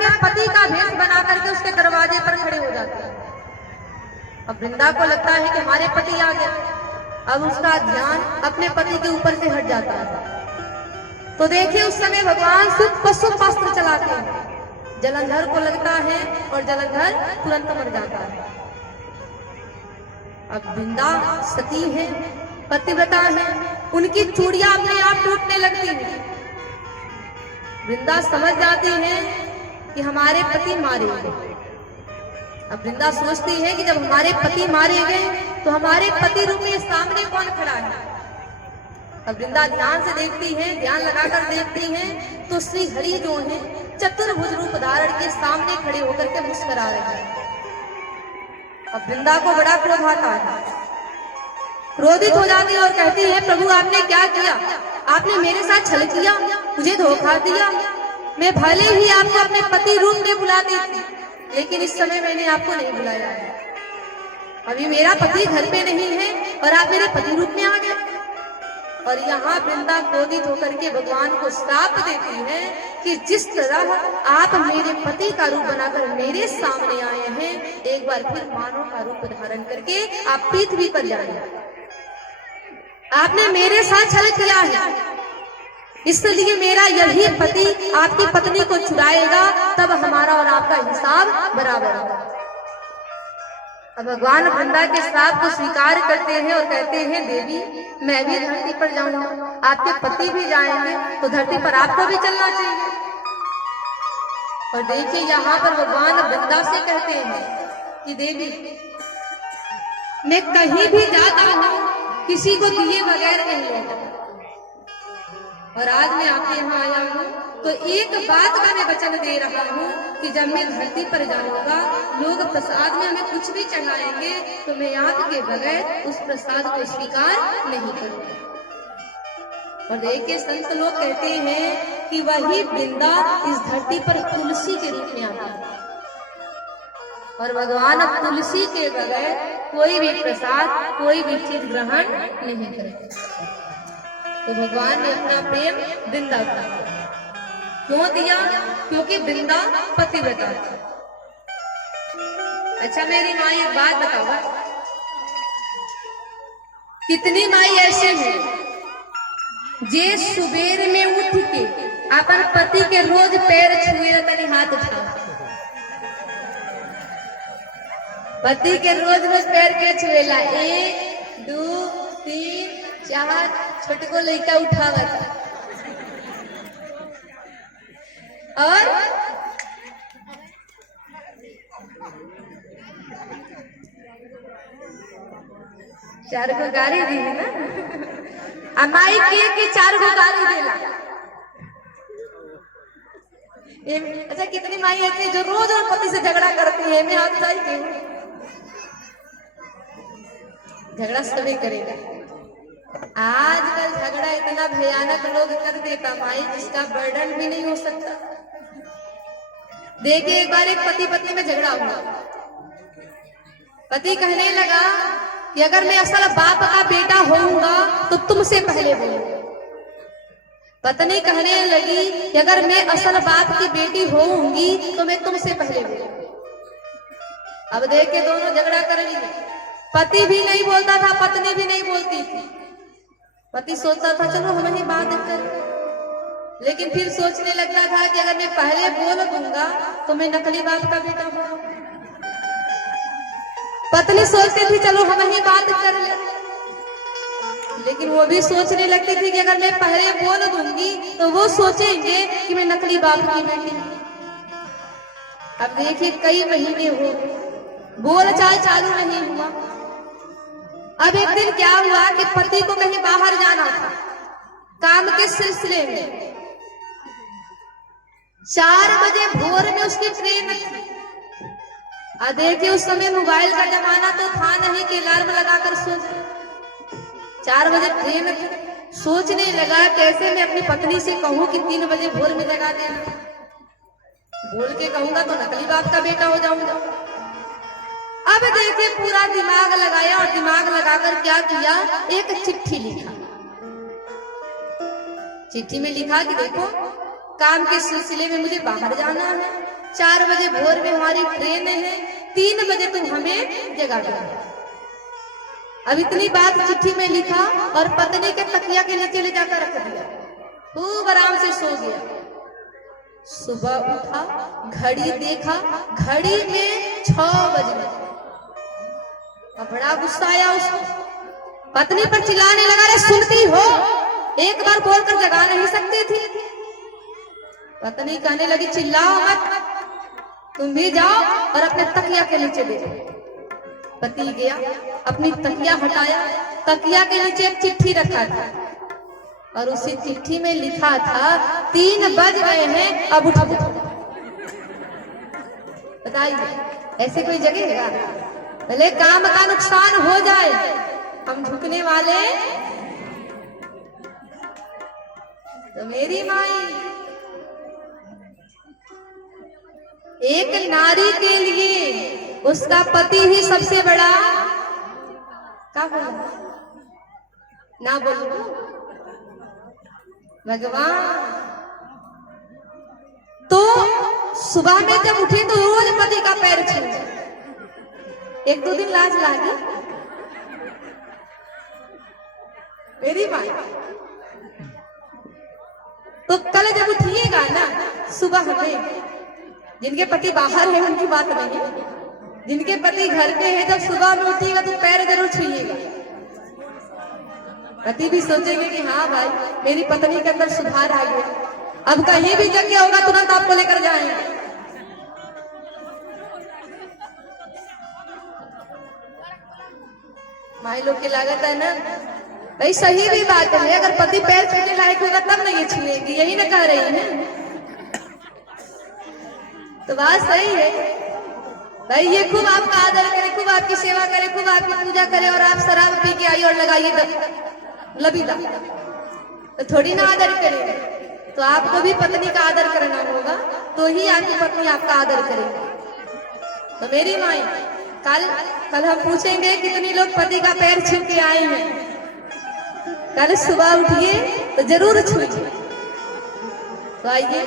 के पति का भेष बना करके उसके दरवाजे पर खड़े हो जाते हैं। अब वृंदा को लगता है कि हमारे पति आ गए, अब उसका ध्यान अपने पति के ऊपर से हट जाता है। तो देखिए उस समय भगवान शुभ पशुप अस्त्र चलाते हैं। जलंधर को लगता है और जलंधर तुरंत मर जाता है। अब वृंदा सती है, पतिव्रता है, उनकी चूड़ियां अपने आप टूटने लगती हैं। वृंदा समझ जाती है कि हमारे पति मारे गए। अब वृंदा सोचती है कि जब हमारे पति मारे गए तो हमारे पति रूप में सामने कौन खड़ा है। अब वृंदा ध्यान से देखती है, ध्यान लगाकर देखती है तो श्री हरि जो है चतुर्भुज रूप धारण के सामने खड़े होकर के मुस्कुरा रहे हैं। अब वृंदा को बड़ा क्रोध आता है, क्रोधित हो जाती है और कहती है प्रभु आपने क्या किया, आपने मेरे साथ छल किया, मुझे धोखा दिया। मैं भले ही आपको अपने पति रूप में बुलाती थी, लेकिन इस समय मैंने आपको नहीं बुलाया है। अभी मेरा पति घर पे नहीं है और आप मेरे पति रूप में आ गए। और यहाँ वृंदा क्रोधित होकर के भगवान को श्राप देती है कि जिस तरह आप मेरे पति का रूप बनाकर मेरे सामने आए हैं, एक बार फिर मानव का रूप धारण करके आप पृथ्वी पर जाइए। आपने मेरे साथ छल किया है, इसलिए मेरा यही पति आपकी पत्नी को चुराएगा, तब हमारा और आपका हिसाब बराबर होगा। अब भगवान वृंदा के श्राप को स्वीकार करते हैं और कहते हैं देवी मैं भी धरती पर जाऊंगा, आपके पति भी जाएंगे तो धरती पर आपको भी चलना चाहिए। और देखिए यहाँ पर भगवान वृंदा से कहते हैं कि देवी मैं कहीं भी जाता हूँ किसी को दिए बगैर नहीं रहता, और आज मैं आपके यहाँ आया हूँ तो एक बात का मैं वचन दे रहा हूँ कि जब मैं धरती पर जाऊंगा लोग प्रसाद में हमें कुछ भी चढ़ाएंगे तो मैं आपके बगैर उस प्रसाद को स्वीकार नहीं करूंगा। और देखिए संत लोग कहते हैं कि वही वृंदा इस धरती पर तुलसी के रूप में आता है, और भगवान तुलसी के बगैर कोई भी प्रसाद कोई भी चीज ग्रहण नहीं करेगा। तो भगवान ने अपना प्रेम वृंदा को क्यों दिया? क्योंकि वृंदा पतिव्रता थी। अच्छा मेरी माँ एक बात बताओ, कितनी माई ऐसे हैं जे सुबेर में उठ के अपन पति के रोज पैर छुए तनी हाथ उठाओ, पति के रोज रोज पैर के छुएला, 1 2 3 4 छोटको लड़का उठावत और चार गो गाड़ी दी है ना, माई के 4 गो गाड़ी देला। अच्छा कितनी माई ऐसी जो रोज और पति से झगड़ा करती है, मैं आज सारी क्यों झगड़ा सभी करेगा। आजकल झगड़ा इतना भयानक लोग कर देता माई जिसका वर्णन भी नहीं हो सकता। देखिए एक बार एक पति पत्नी में झगड़ा हुआ, पति कहने लगा कि अगर मैं असल बाप का बेटा होऊंगा तो तुमसे पहले बोलूंगा। पत्नी कहने लगी कि अगर मैं असल बाप की बेटी होऊंगी तो मैं तुमसे पहले बोलूंगी। अब देखिए दोनों झगड़ा कर लिए, पति भी नहीं बोलता था, पत्नी भी नहीं बोलती थी। पति सोचता था चलो हम ही बात कर, लेकिन फिर सोचने लगता था कि अगर मैं पहले बोल दूंगा तो मैं नकली बाप का बेटा हूँ। पत्नी सोचती थी चलो हम ही बात कर ले, लेकिन वो भी सोचने लगती थी कि अगर मैं पहले बोल दूंगी तो वो सोचेंगे कि मैं नकली बाप की बेटी हूँ। अब देखिए कई महीने हो बोल चाल चालू नहीं हुआ। अब एक दिन क्या हुआ कि पति को कहीं बाहर जाना था काम के सिलसिले में, 4 बजे भोर में उसकी ट्रेन थी। देखिए उस समय मोबाइल का जमाना तो था नहीं कि अलार्म लगाकर सो जाए। 4 बजे ट्रेन थी, सोचने लगा कैसे मैं अपनी पत्नी से कहूं कि 3 बजे भोर में जगा देना, बोल के कहूंगा तो नकली बाप का बेटा हो जाऊंगा। अब देखिए पूरा दिमाग लगाया और दिमाग लगाकर क्या किया, एक चिट्ठी लिखा। चिट्ठी में लिखा कि देखो काम के सिलसिले में मुझे बाहर जाना है, 4 बजे भोर में हमारी ट्रेन है, 3 बजे तुम हमें जगा देना। अब इतनी बात चिट्ठी में लिखा और पत्नी के तकिया के नीचे ले जाकर रख दिया, खूब आराम से सो गया। सुबह उठा, घड़ी देखा, घड़ी में 6 बजे। अब बड़ा गुस्सा आया उसको, पत्नी पर चिल्लाने लगा, अरे सुनती हो, एक बार बोलकर जगा नहीं सकती थी। पत्नी कहने लगी, चिल्लाओ मत, तुम भी जाओ और अपने तकिया के नीचे ले जाओ। पति गया, अपनी तकिया हटाया, तकिया के नीचे एक चिट्ठी रखा था और उसी चिट्ठी में लिखा था 3 बज गए हैं, अब उठ जाओ। बताइए ऐसे कोई जगह है? भले काम का नुकसान हो जाए, हम झुकने वाले। तो मेरी माई, एक नारी के लिए उसका पति ही सबसे बड़ा, क्या बोला ना बोलो भगवान। तो सुबह में जब उठे तो रोज पति का पैर छूए, 1-2 दिन लाज लागी मेरी माँ। तो कल जब उठिएगा ना सुबह में, जिनके पति बाहर है उनकी बात नहीं, जिनके पति घर पे है, जब सुबह में उठिएगा तो पैर जरूर छूइएगा। पति भी सोचेंगे कि हाँ भाई मेरी पत्नी के अंदर सुधार आ गया, अब कहीं भी जगह होगा तुरंत आपको लेकर जाएंगे। माई लोग की लागत है ना भाई, सही भी बात है, अगर पति पैर छूने लायक होगा तब नहीं छुएंगी, यही ना कह रही है। तो बात सही है भाई, ये खूब आपका आदर करे, खूब आपकी सेवा करे, खूब आपकी पूजा करे, और आप शराब पी के आई और लगाइए लबीदा, तो थोड़ी ना आदर करेंगे। तो आपको भी पत्नी का आदर करना होगा, तो ही आपकी पत्नी आपका आदर करेगी। तो मेरी माई, कल हम पूछेंगे कितनी लोग पति का पैर छू के आए हैं। कल सुबह उठिए तो जरूर छूइए। तो आइए